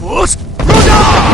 First, Roger!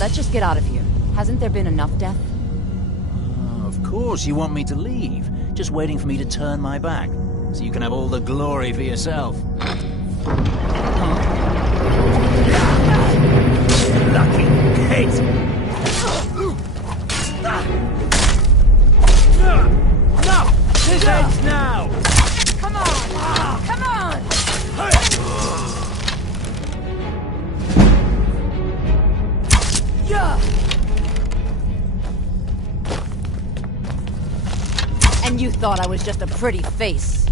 Let's just get out of here. Hasn't there been enough death? Of course you want me to leave. Just waiting for me to turn my back, so you can have all the glory for yourself. Lucky Kate! No! This ends now! Come on! Come on! Yeah! And you thought I was just a pretty face.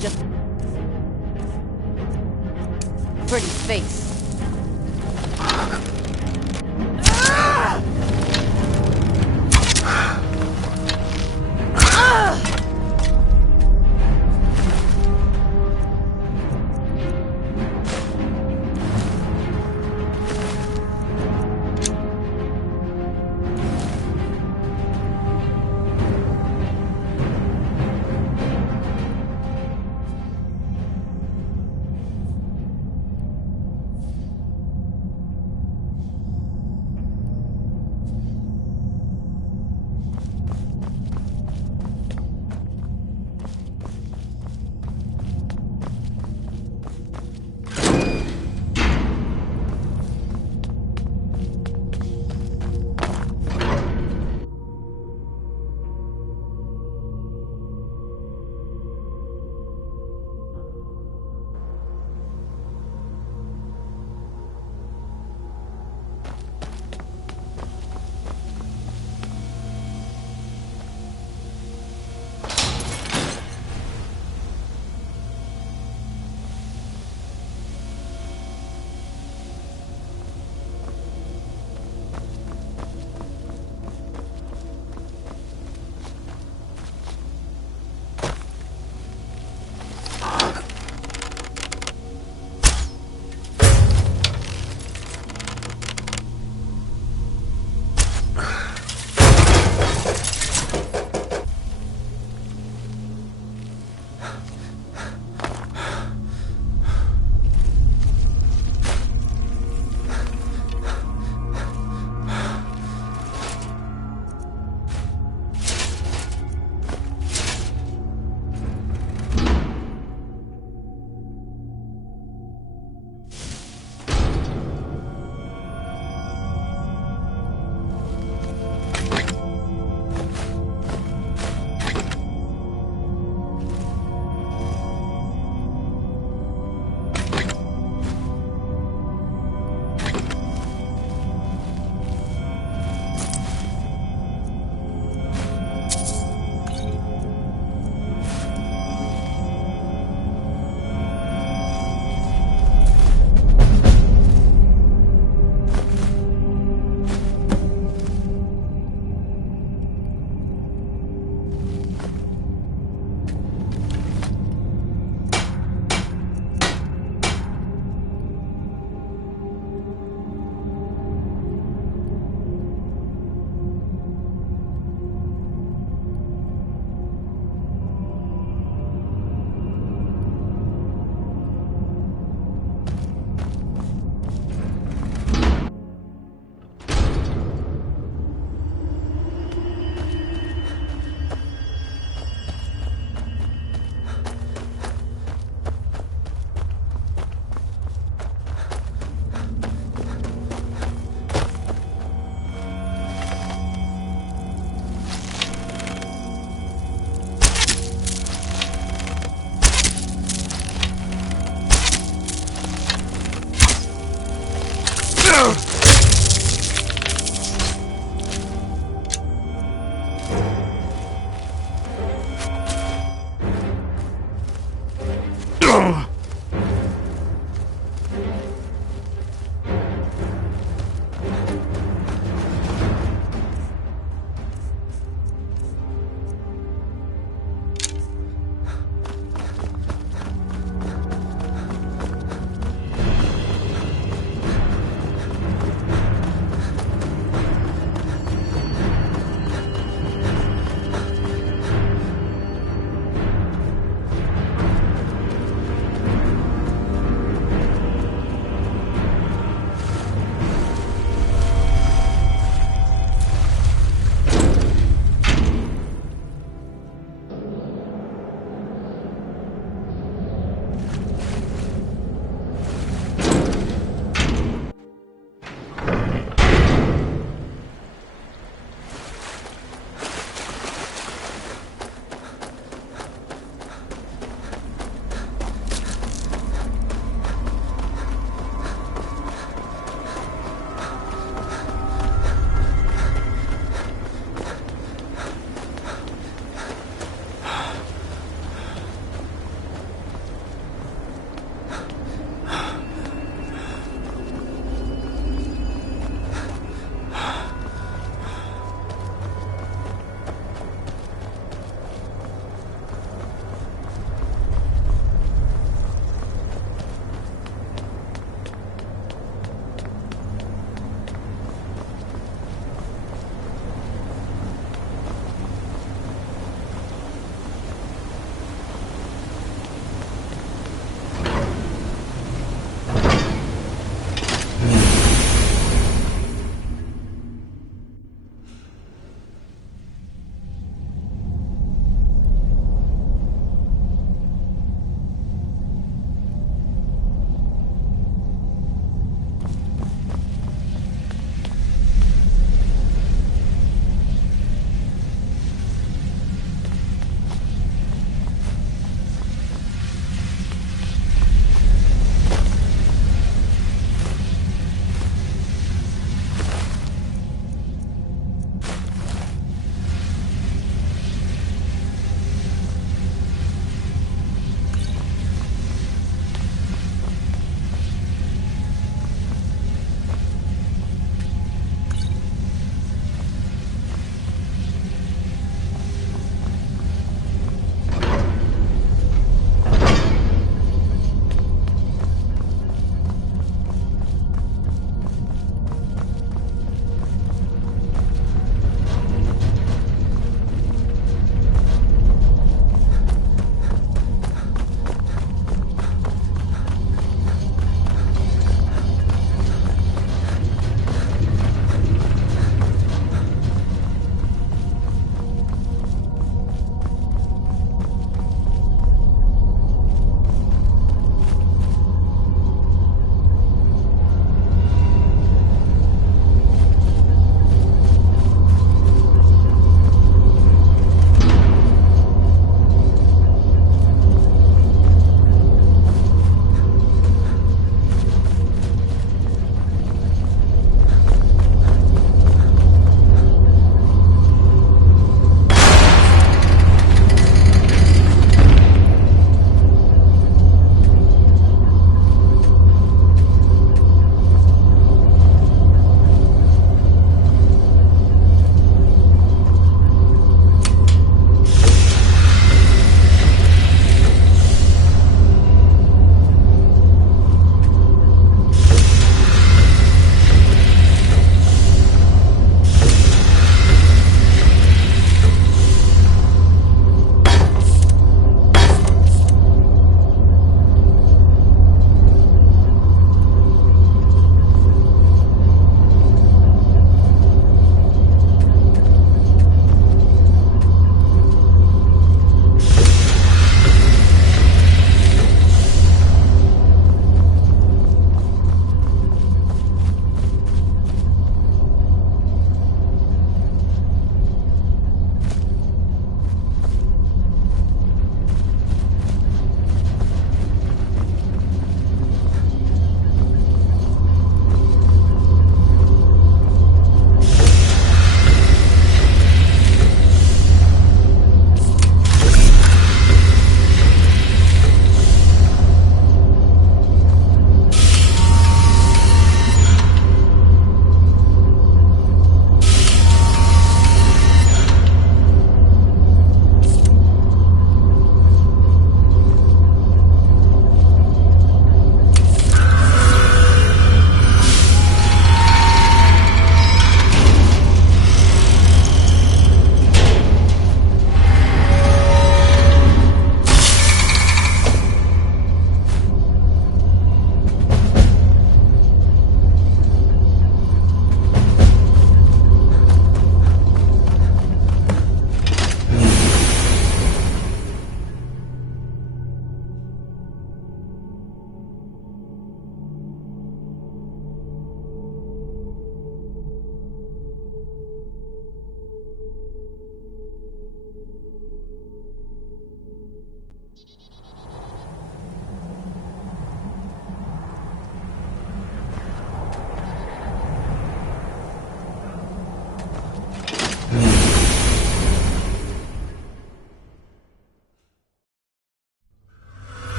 Just... pretty face.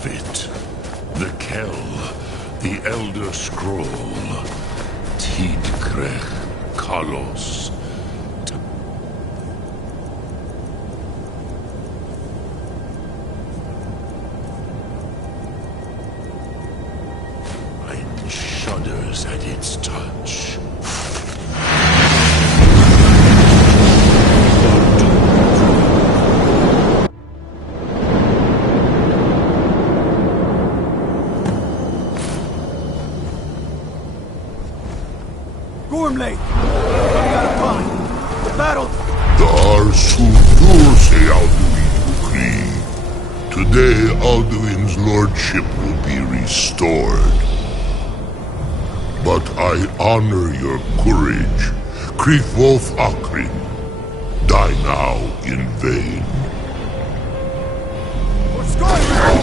have it. The Kell, the Elder Scroll. Tidkrech Kalos. Mine shudders at its touch. Gormley! What we gotta find? The battle! Dar Sudur say Alduin Ukri. Today Alduin's lordship will be restored. But I honor your courage. Krifwolf Akrin. Die now in vain. For Skyrim!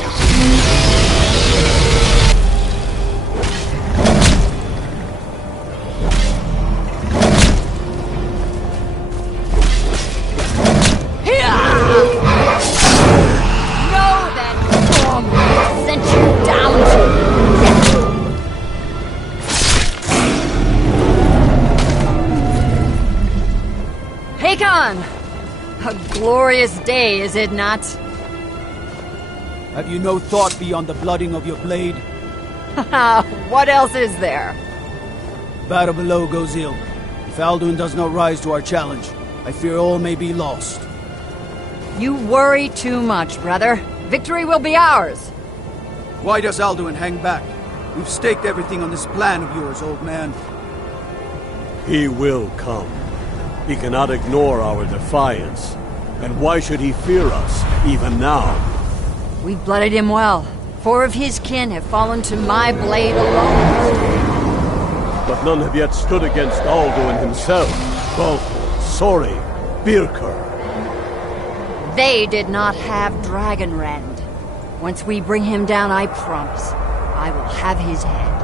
A glorious day, is it not? Have you no thought beyond the blooding of your blade? What else is there? Battle below goes ill. If Alduin does not rise to our challenge, I fear all may be lost. You worry too much, brother. Victory will be ours. Why does Alduin hang back? We've staked everything on this plan of yours, old man. He will come. He cannot ignore our defiance. And why should he fear us, even now? We've blooded him well. 4 of his kin have fallen to my blade alone. But none have yet stood against Alduin himself. Balthor, Sori, Birker. They did not have Dragonrend. Once we bring him down, I promise, I will have his head.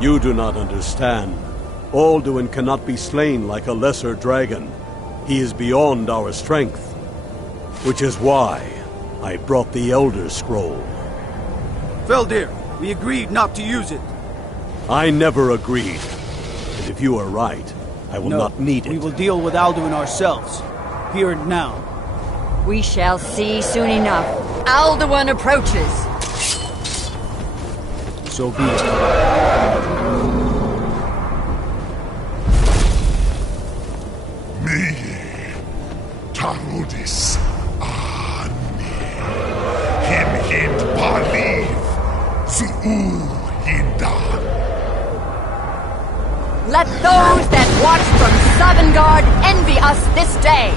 You do not understand. Alduin cannot be slain like a lesser dragon. He is beyond our strength. Which is why I brought the Elder Scroll. Feldir, we agreed not to use it. I never agreed. And if you are right, I will not need it. We will deal with Alduin ourselves. Here and now. We shall see soon enough. Alduin approaches. So be it. Me, Tarudis, Ani, Him Hind Paliv, Zuu Hindan. Let those that watch from Sovngarde envy us this day.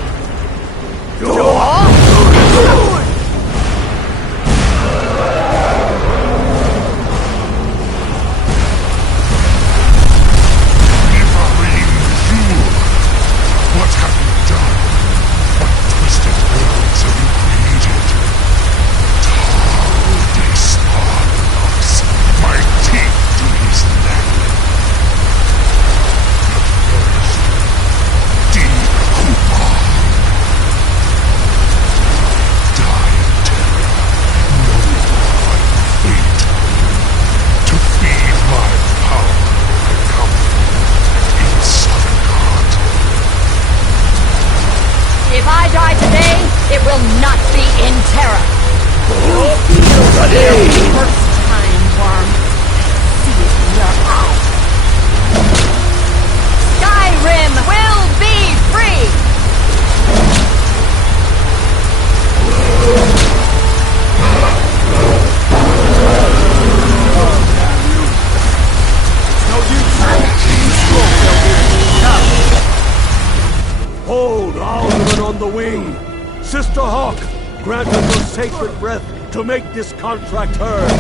Nevarim Yul. What have you done? What twisted worlds have you created? Tarudis Arnox, my teeth to his neck. But first, Deep Kupa. Die in terror, knowing my fate. To feed my power, I come in Sovngarde. If I die today, it will not be in terror. First time, worm. See it in your eye. Skyrim will be free! No use. Scroll, Feldir. Now. Hold Alduin on the wing! Sister Hawk, grant us your sacred breath to make this contract heard.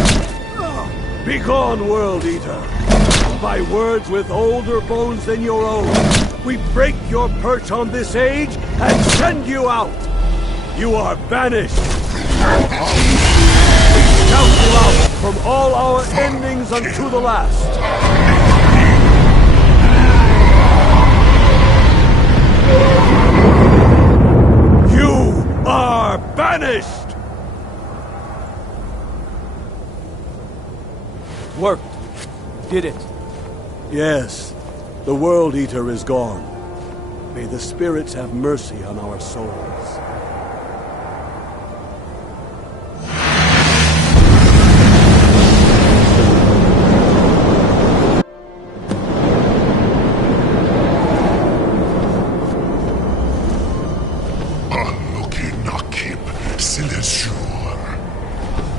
Begone, World Eater! By words with older bones than your own, we break your perch on this age and send you out! You are banished! We shout you out from all our endings unto the last! You are banished! worked. Did it? Yes. The World Eater is gone. May the spirits have mercy on our souls.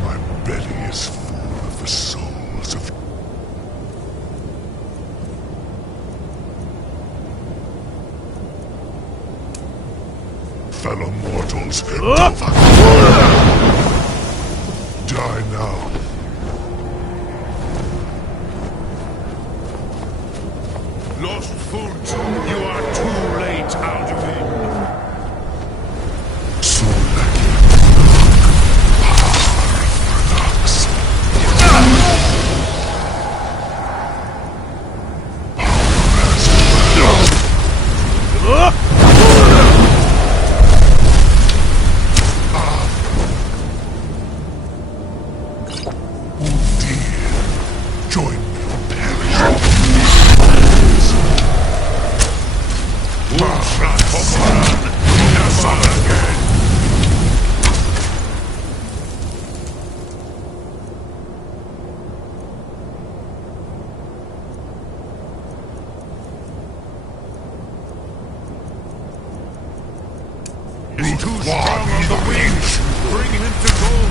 My belly is full of the souls of... fellow mortals. Die now. Lost foot, you are too late, Alduin. So join me or perish. Never again. He's too strong on the wings. Bring him to gold.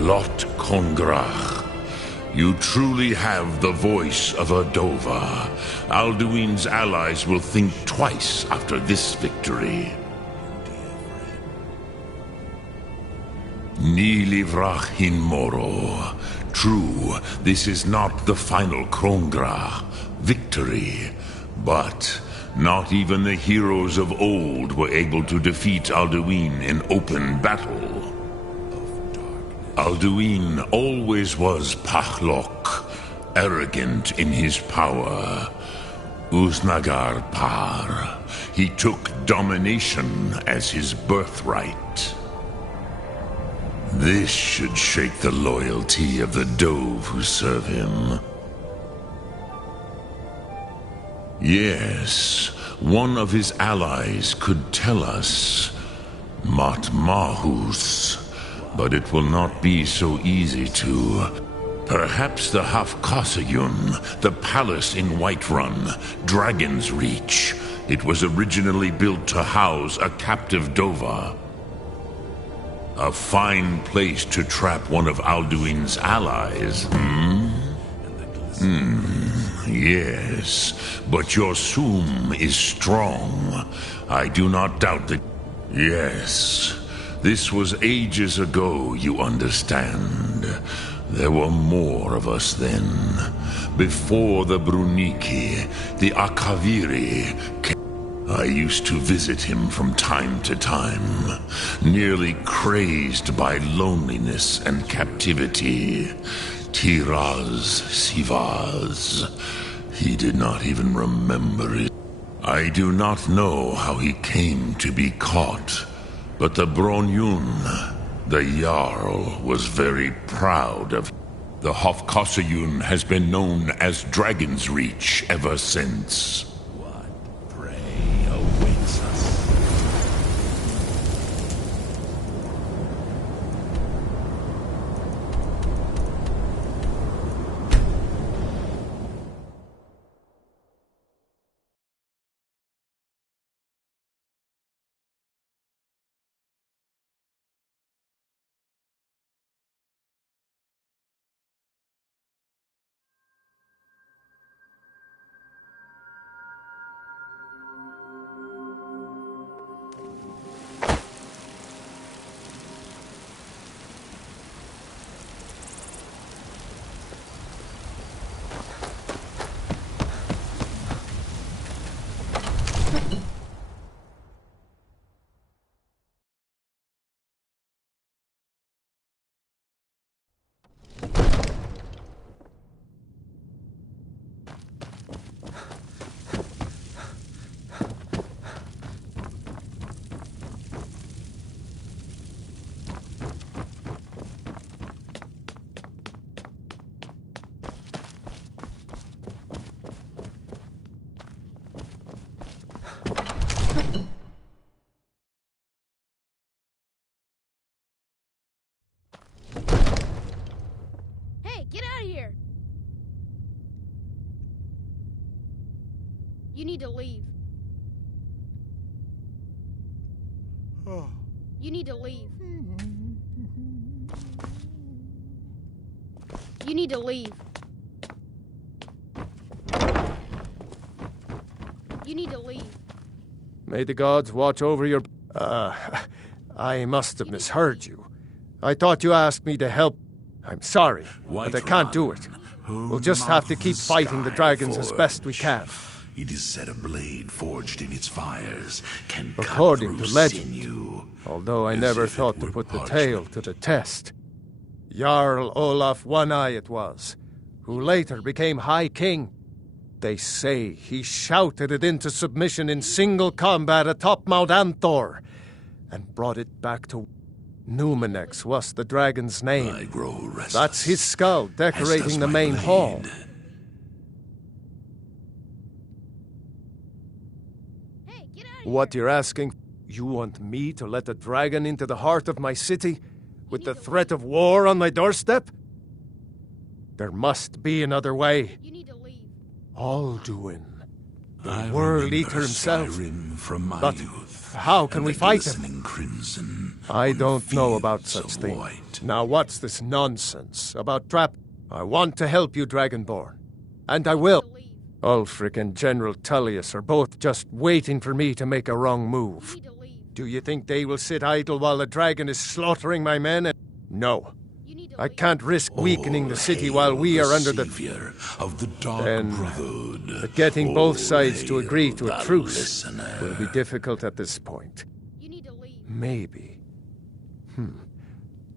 Lot Kongrach. You truly have the voice of a Dova. Alduin's allies will think twice after this victory. Ni livrach hin moro. True, this is not the final Kongrach victory, but not even the heroes of old were able to defeat Alduin in open battle. Alduin always was Pachlok, arrogant in his power. Uznagar Par. He took domination as his birthright. This should shake the loyalty of the Dove who serve him. Yes, one of his allies could tell us. Matmahus. But it will not be so easy to. Perhaps the Hafkasayun, the palace in Whiterun, Dragon's Reach. It was originally built to house a captive Dova. A fine place to trap one of Alduin's allies, yes, but your Sum is strong. I do not doubt that. Yes. This was ages ago, you understand. There were more of us then. Before the Bruniki, the Akaviri came. I used to visit him from time to time, nearly crazed by loneliness and captivity. Tiraz Sivaz. He did not even remember it. I do not know how he came to be caught. But the Bronyun, the Jarl, was very proud of. The Hofkosayun has been known as Dragon's Reach ever since. What prey awaits us? Hey, get out of here! You need to leave. You need to leave. You need to leave. You need to leave. May the gods watch over your... I must have misheard you. I thought you asked me to help. I'm sorry, but I can't do it. We'll just have to keep fighting the dragons as best we can. It is said a blade forged in its fires can According cut to through legend, sinew, although I as never if it thought to were put the parchment. tale to the test. Jarl Olaf One-Eye it was, who later became High King. They say he shouted it into submission in single combat atop Mount Anthor, and brought it back to... Numenex was the dragon's name. I grow restless, That's his skull as does decorating the my main blade. hall. Hey, get out of here! What you're asking? You want me to let a dragon into the heart of my city, with the threat of war on my doorstep? There must be another way. You need to leave. Alduin. The World Eater himself. Skyrim from my But youth. how can and we the fight him? glistening crimson I on don't know about fields such of things. white. Now what's this nonsense about trap? I want to help you, Dragonborn. And I will. Leave. Ulfric and General Tullius are both just waiting for me to make a wrong You move. need to leave. Do you think they will sit idle while the dragon is slaughtering my men? No. You need to I leave. can't risk weakening the All city hail while we are under the... savior of the Dark Then- Brotherhood. But getting both sides to All agree hail to a the truce listener. will be difficult at this point. You need to leave. Maybe.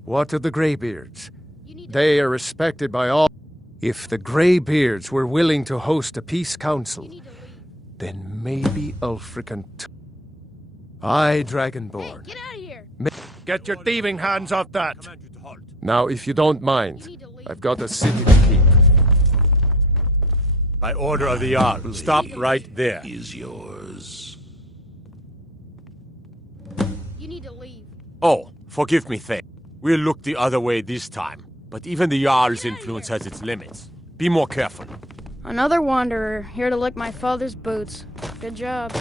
What of the Greybeards? You need to They are respected by all. If the Greybeards were willing to host a peace council, You need to leave. then maybe Ulfric and... Aye, Hey, Dragonborn. get out of here. Get your thieving hands off that! Now, if you don't You mind, need to leave. I've got a city to keep. By order of the Jarl, stop right there. Is yours. You need to leave. Oh, forgive me, Thane. We'll look the other way this time. But even the Jarl's influence has its limits. Be more careful. Another wanderer here to lick my father's boots. Good job.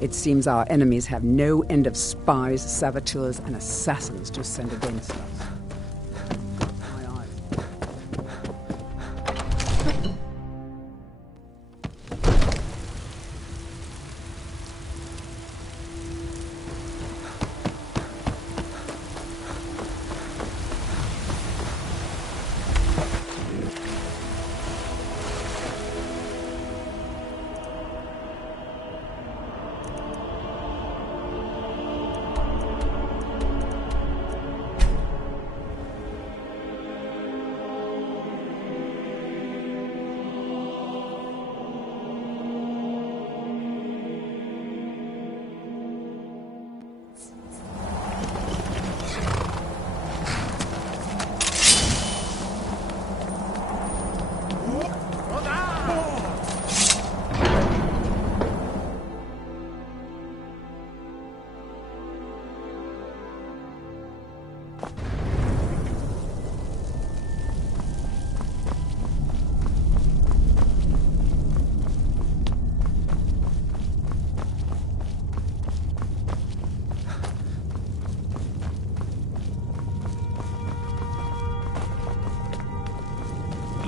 It seems our enemies have no end of spies, saboteurs, and assassins to send against us. Aye, aye.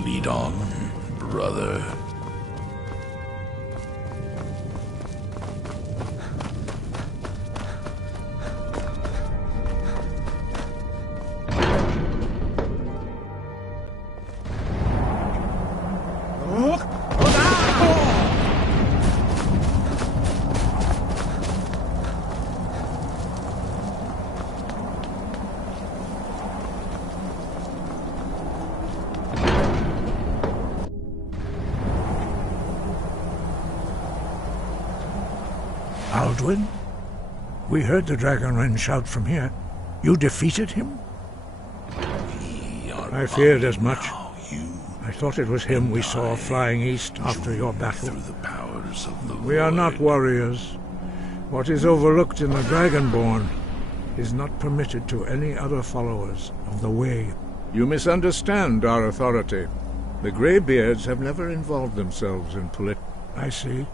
Lead on, brother. Alduin? We heard the Dragonren shout from here. You defeated him? I feared as much. I thought it was him we saw flying east after your battle. Through the powers of the We are not void. warriors. What is overlooked in the Dragonborn is not permitted to any other followers of the Way. You misunderstand our authority. The Greybeards have never involved themselves in politics. I see.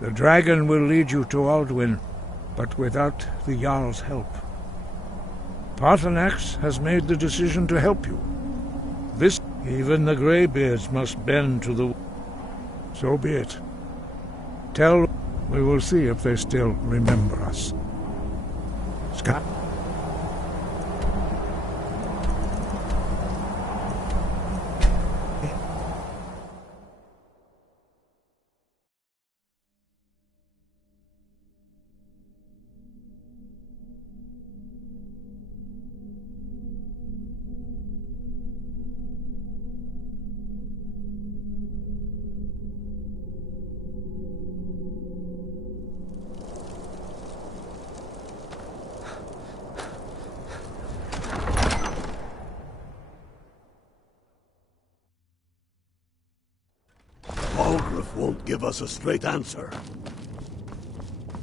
The dragon will lead you to Alduin, but without the Jarl's help. Paarthurnax has made the decision to help you. This, even the Greybeards must bend to the... So be it. Tell, we will see if they still remember us. Scott? Balgruuf won't give us a straight answer.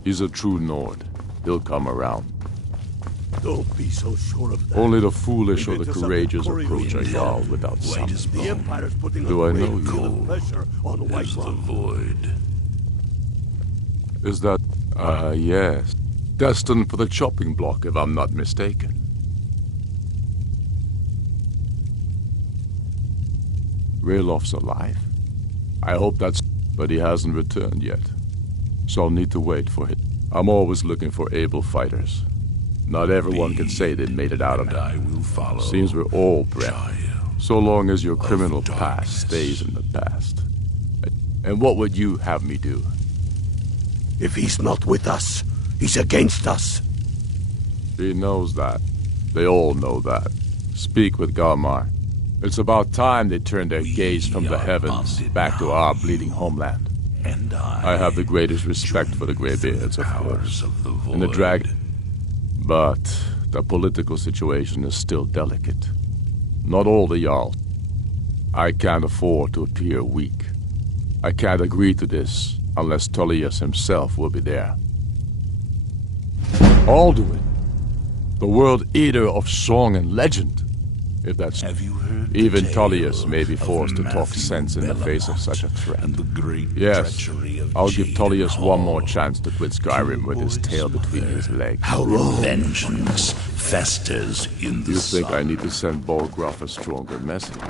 He's a true Nord. He'll come around. Don't be so sure of that. Only the foolish We or the intercepted courageous Courier approach a in Jarl Hell. without summons. The Empire's putting Do a I great know deal you? of pressure on Whiterun. Void. Is that... yes. Destined for the chopping block, if I'm not mistaken. Raylof's alive. I hope that's... but he hasn't returned yet. So I'll need to wait for him. I'm always looking for able fighters. Not everyone can say they made it out of it. I will follow. Seems we're all bred. So long as your criminal past stays in the past. And what would you have me do? If he's not with us, he's against us. He knows that. They all know that. Speak with Galmar. It's about time they turned their gaze from the heavens back to our bleeding homeland. And I have the greatest respect for the Greybeards, of course, of the and the void. dragon. But the political situation is still delicate. Not all the Jarls. I can't afford to appear weak. I can't agree to this unless Tullius himself will be there. I'll do it. The World Eater of song and legend. If that's... Have you heard Even the tale Tullius may be forced to talk Matthew sense in the face of Bellamont such a threat. and the great Yes, treachery of I'll give Jaden Tullius one Hall? more chance to quit Skyrim with his tail between his legs. How long? Vengeance festers in the You think sun. I need to send Balgruuf a stronger message?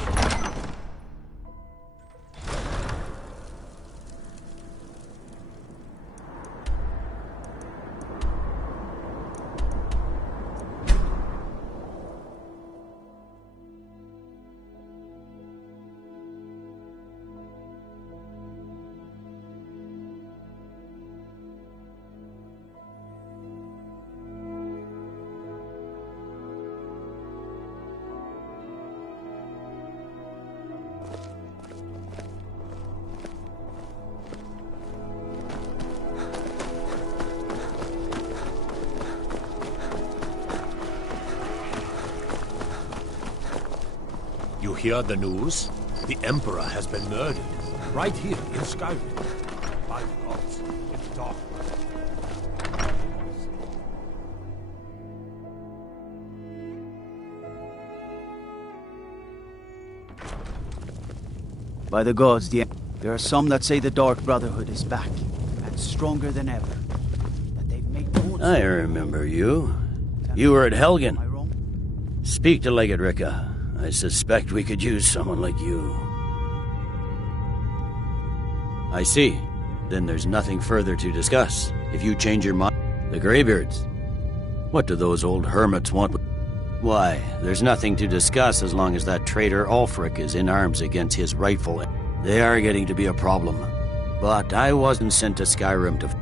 You hear the news? The Emperor has been murdered. Right here in Skyrim. By the gods, it's dark. By the gods, there are some that say the Dark Brotherhood is back, and stronger than ever. That they've made bones. I remember you. You were at Helgen. Am I wrong? Speak to Legate Ricka. I suspect we could use someone like you. I see. Then there's nothing further to discuss. If you change your mind... The Greybeards. What do those old hermits want? Why, there's nothing to discuss as long as that traitor Ulfric is in arms against his rightful... They are getting to be a problem. But I wasn't sent to Skyrim to...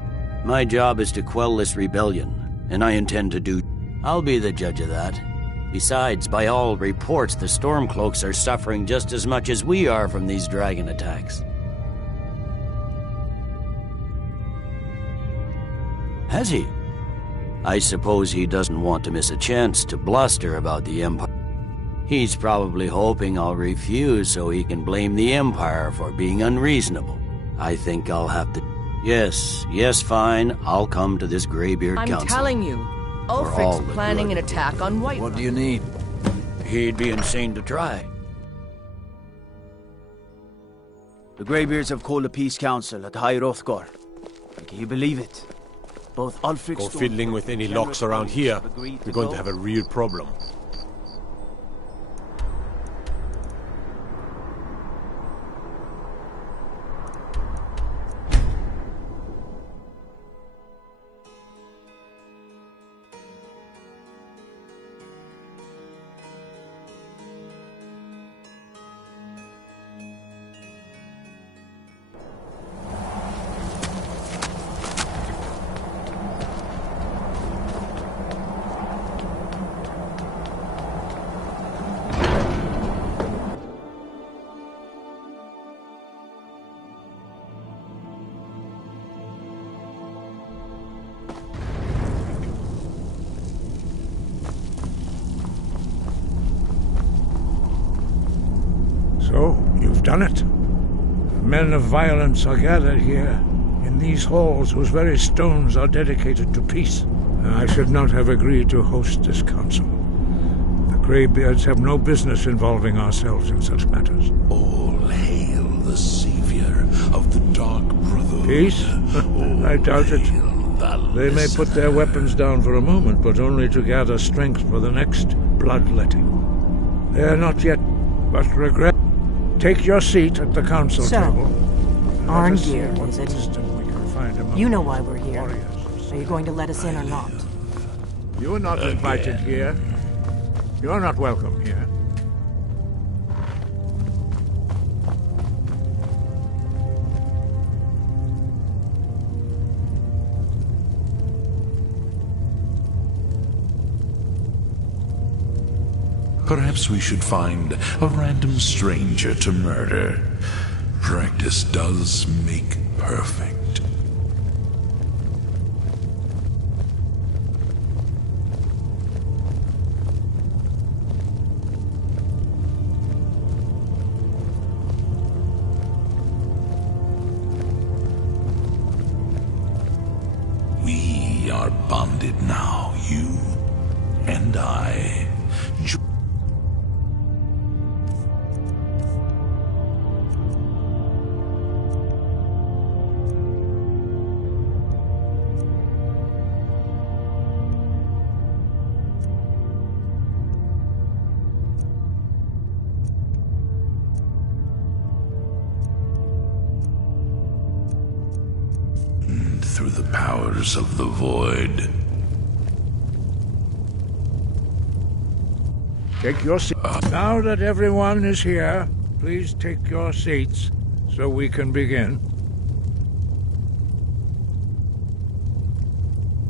My job is to quell this rebellion, and I intend to do... I'll be the judge of that. Besides, by all reports, the Stormcloaks are suffering just as much as we are from these dragon attacks. Has he? I suppose he doesn't want to miss a chance to bluster about the Empire. He's probably hoping I'll refuse so he can blame the Empire for being unreasonable. I think I'll have to... Yes, fine. I'll come to this Greybeard Council. I'm telling you, all Ulfric's the planning good. an attack on Whiterun. What do you need? He'd be insane to try. The Greybeards have called a peace council at High Hrothgar. Can you believe it? Both Ulfric... Go fiddling with any locks around here. We're going to have a real problem. So, you've done it. Men of violence are gathered here, in these halls whose very stones are dedicated to peace. I should not have agreed to host this council. The Greybeards have no business involving ourselves in such matters. All hail the savior of the Dark Brotherhood. Peace? I doubt it. They may put their weapons down for a moment, but only to gather strength for the next bloodletting. They are not yet, but regret. Take your seat at the council table. Arngeir, is it? You know why we're here. Are you going to let us in or not? You are not invited here. You are not welcome here. Perhaps we should find a random stranger to murder. Practice does make perfect. We are bonded now, you and I. Through the powers of the void. Take your seat. Now that everyone is here, please take your seats so we can begin.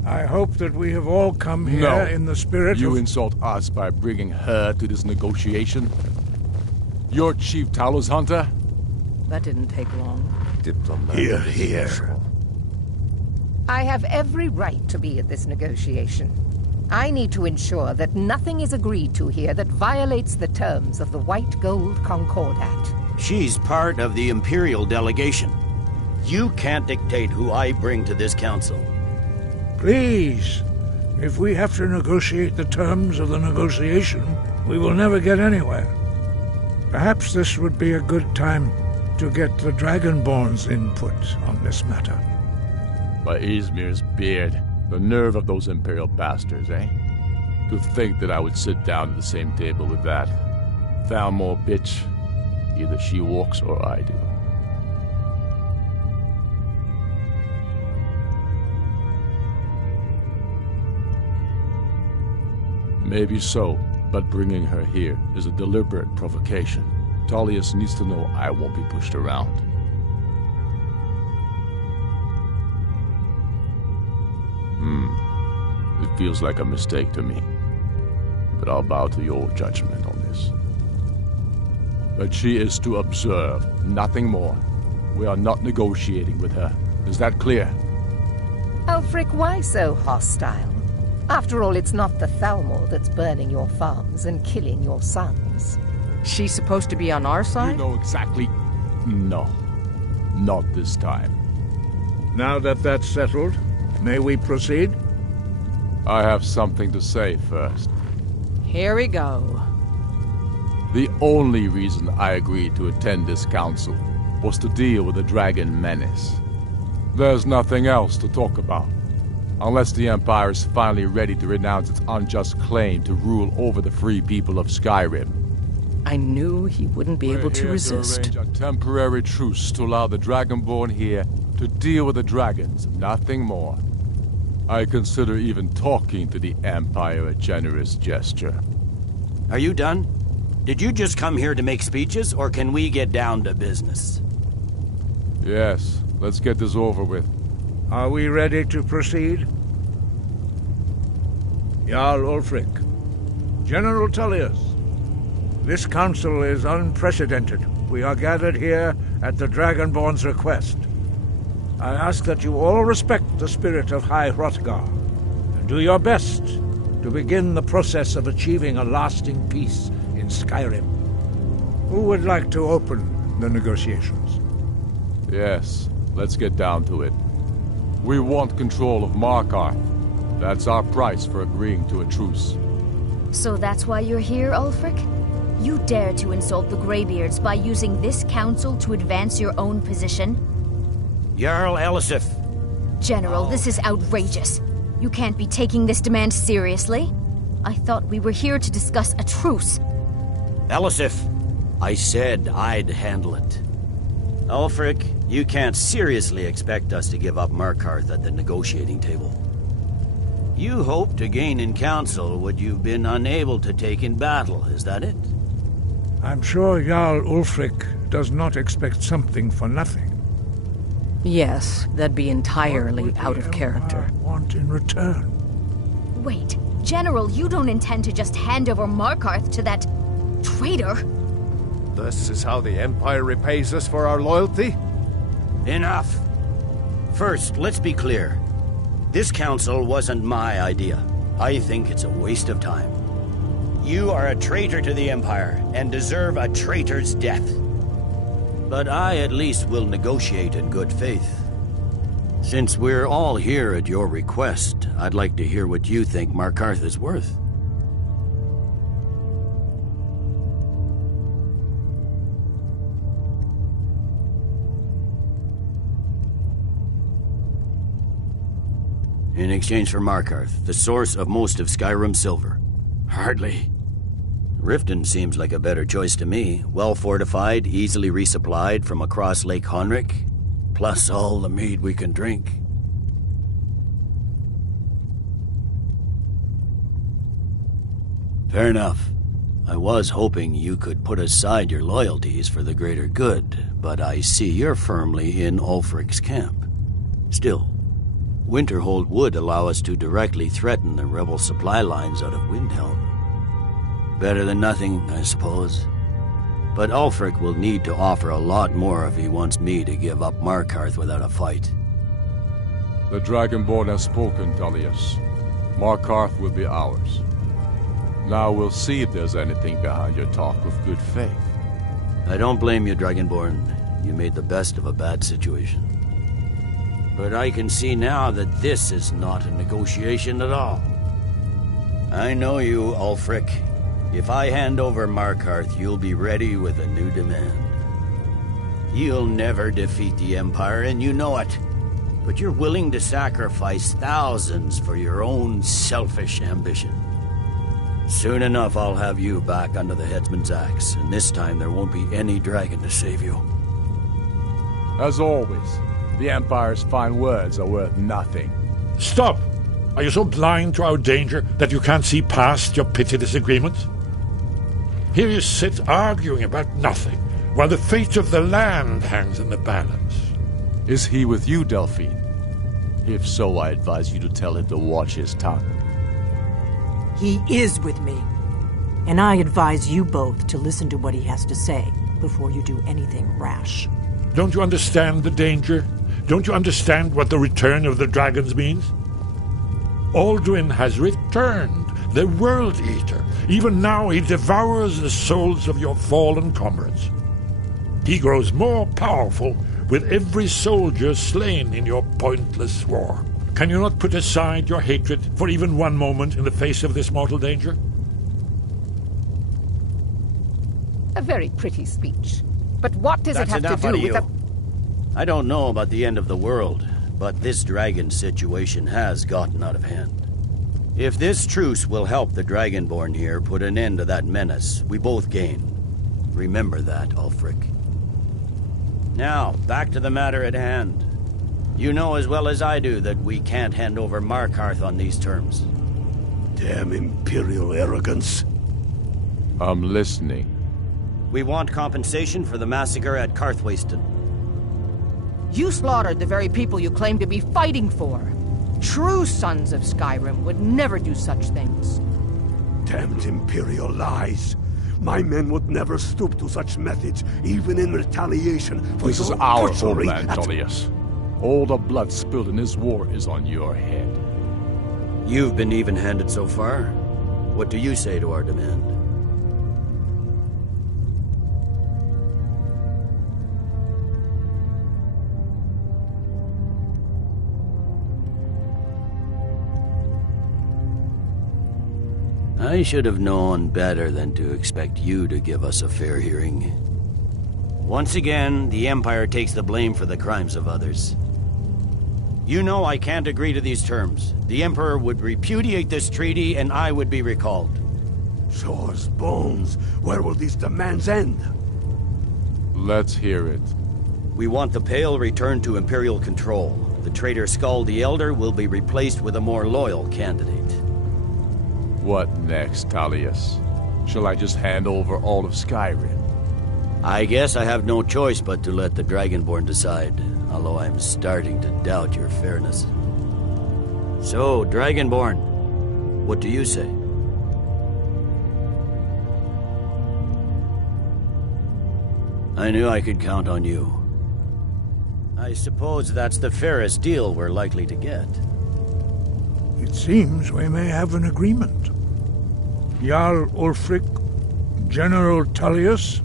I hope that we have all come here in the spirit of... You insult us by bringing her to this negotiation? You're Chief Talos Hunter? That didn't take long. Hear, hear. I have every right to be at this negotiation. I need to ensure that nothing is agreed to here that violates the terms of the White Gold Concordat. She's part of the Imperial delegation. You can't dictate who I bring to this council. Please, if we have to negotiate the terms of the negotiation, we will never get anywhere. Perhaps this would be a good time to get the Dragonborn's input on this matter. By Izmir's beard, the nerve of those Imperial bastards, eh? To think that I would sit down at the same table with that Thalmor bitch. Either she walks or I do. Maybe so, but bringing her here is a deliberate provocation. Tullius needs to know I won't be pushed around. It feels like a mistake to me, but I'll bow to your judgment on this. But she is to observe, nothing more. We are not negotiating with her. Is that clear? Ulfric, why so hostile? After all, it's not the Thalmor that's burning your farms and killing your sons. She's supposed to be on our side? You know exactly... No. Not this time. Now that that's settled, may we proceed? I have something to say first. Here we go. The only reason I agreed to attend this council was to deal with the dragon menace. There's nothing else to talk about. Unless the Empire is finally ready to renounce its unjust claim to rule over the free people of Skyrim. I knew he wouldn't be able to resist. To arrange a temporary truce to allow the Dragonborn here to deal with the dragons, nothing more. I consider even talking to the Empire a generous gesture. Are you done? Did you just come here to make speeches, or can we get down to business? Yes, let's get this over with. Are we ready to proceed? Jarl Ulfric, General Tullius, this council is unprecedented. We are gathered here at the Dragonborn's request. I ask that you all respect the spirit of High Hrothgar, and do your best to begin the process of achieving a lasting peace in Skyrim. Who would like to open the negotiations? Yes, let's get down to it. We want control of Markarth. That's our price for agreeing to a truce. So that's why you're here, Ulfric? You dare to insult the Greybeards by using this council to advance your own position? Jarl Elisif. General, this is outrageous. You can't be taking this demand seriously. I thought we were here to discuss a truce. Elisif, I said I'd handle it. Ulfric, you can't seriously expect us to give up Markarth at the negotiating table. You hoped to gain in council what you've been unable to take in battle, is that it? I'm sure Jarl Ulfric does not expect something for nothing. Yes, that'd be entirely out of character. Want in return? Wait, General, you don't intend to just hand over Markarth to that traitor? This is how the Empire repays us for our loyalty? Enough. First, let's be clear. This council wasn't my idea. I think it's a waste of time. You are a traitor to the Empire and deserve a traitor's death. But I at least will negotiate in good faith. Since we're all here at your request, I'd like to hear what you think Markarth is worth. In exchange for Markarth, the source of most of Skyrim's silver. Hardly. Riften seems like a better choice to me. Well fortified, easily resupplied from across Lake Honric, plus all the mead we can drink. Fair enough. I was hoping you could put aside your loyalties for the greater good, but I see you're firmly in Ulfric's camp. Still, Winterhold would allow us to directly threaten the rebel supply lines out of Windhelm. Better than nothing, I suppose. But Ulfric will need to offer a lot more if he wants me to give up Markarth without a fight. The Dragonborn has spoken, Tullius. Markarth will be ours. Now we'll see if there's anything behind your talk of good faith. I don't blame you, Dragonborn. You made the best of a bad situation. But I can see now that this is not a negotiation at all. I know you, Ulfric. If I hand over Markarth, you'll be ready with a new demand. You'll never defeat the Empire, and you know it. But you're willing to sacrifice thousands for your own selfish ambition. Soon enough, I'll have you back under the headsman's axe, and this time there won't be any dragon to save you. As always, the Empire's fine words are worth nothing. Stop! Are you so blind to our danger that you can't see past your petty disagreements? Here you sit arguing about nothing, while the fate of the land hangs in the balance. Is he with you, Delphine? If so, I advise you to tell him to watch his tongue. He is with me. And I advise you both to listen to what he has to say before you do anything rash. Don't you understand the danger? Don't you understand what the return of the dragons means? Alduin has returned, the World Eater. Even now he devours the souls of your fallen comrades. He grows more powerful with every soldier slain in your pointless war. Can you not put aside your hatred for even one moment in the face of this mortal danger? A very pretty speech. But what does it have to do with the... I don't know about the end of the world, but this dragon situation has gotten out of hand. If this truce will help the Dragonborn here put an end to that menace, we both gain. Remember that, Ulfric. Now, back to the matter at hand. You know as well as I do that we can't hand over Markarth on these terms. Damn Imperial arrogance. I'm listening. We want compensation for the massacre at Karthwasten. You slaughtered the very people you claim to be fighting for. True sons of Skyrim would never do such things. Damned Imperial lies. My men would never stoop to such methods, even in retaliation for this is our homeland, Tullius. All the blood spilled in this war is on your head. You've been even-handed so far. What do you say to our demand? I should have known better than to expect you to give us a fair hearing. Once again, the Empire takes the blame for the crimes of others. You know I can't agree to these terms. The Emperor would repudiate this treaty, and I would be recalled. Shaw's bones. Where will these demands end? Let's hear it. We want the Pale returned to Imperial control. The traitor Skull the Elder will be replaced with a more loyal candidate. What next, Tullius? Shall I just hand over all of Skyrim? I guess I have no choice but to let the Dragonborn decide, although I'm starting to doubt your fairness. So, Dragonborn, what do you say? I knew I could count on you. I suppose that's the fairest deal we're likely to get. It seems we may have an agreement. Jarl Ulfric, General Tullius,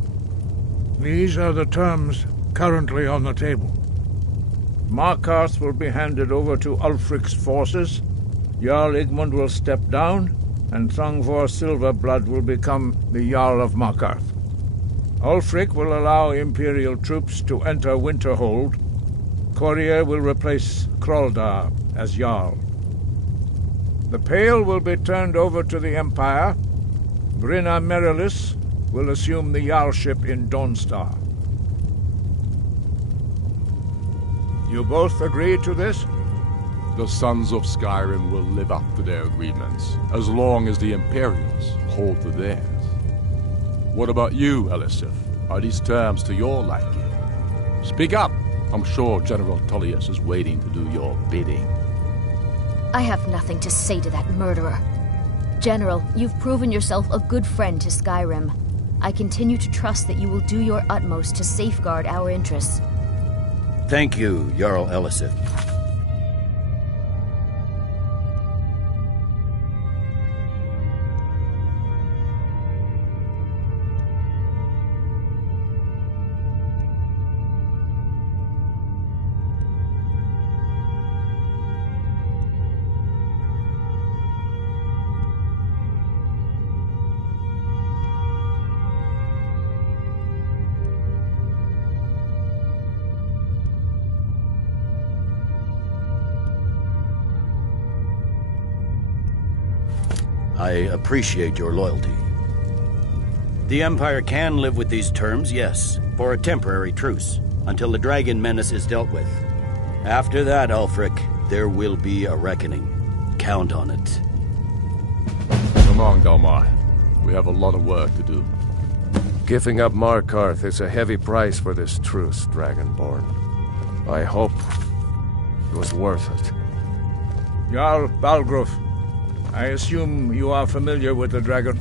these are the terms currently on the table. Markarth will be handed over to Ulfric's forces, Jarl Igmund will step down, and Thongvor Silverblood will become the Jarl of Markarth. Ulfric will allow Imperial troops to enter Winterhold. Courier will replace Kroldar as Jarl. The Pale will be turned over to the Empire. Brinna Merilis will assume the Jarlship in Dawnstar. You both agree to this? The Sons of Skyrim will live up to their agreements, as long as the Imperials hold to theirs. What about you, Elisif? Are these terms to your liking? Speak up! I'm sure General Tullius is waiting to do your bidding. I have nothing to say to that murderer. General, you've proven yourself a good friend to Skyrim. I continue to trust that you will do your utmost to safeguard our interests. Thank you, Jarl Elisif. I appreciate your loyalty. The Empire can live with these terms, yes, for a temporary truce, until the dragon menace is dealt with. After that, Ulfric, there will be a reckoning. Count on it. Come on, Dalmar. We have a lot of work to do. Giving up Markarth is a heavy price for this truce, Dragonborn. I hope it was worth it. Jarl Balgruf, I assume you are familiar with the dragon?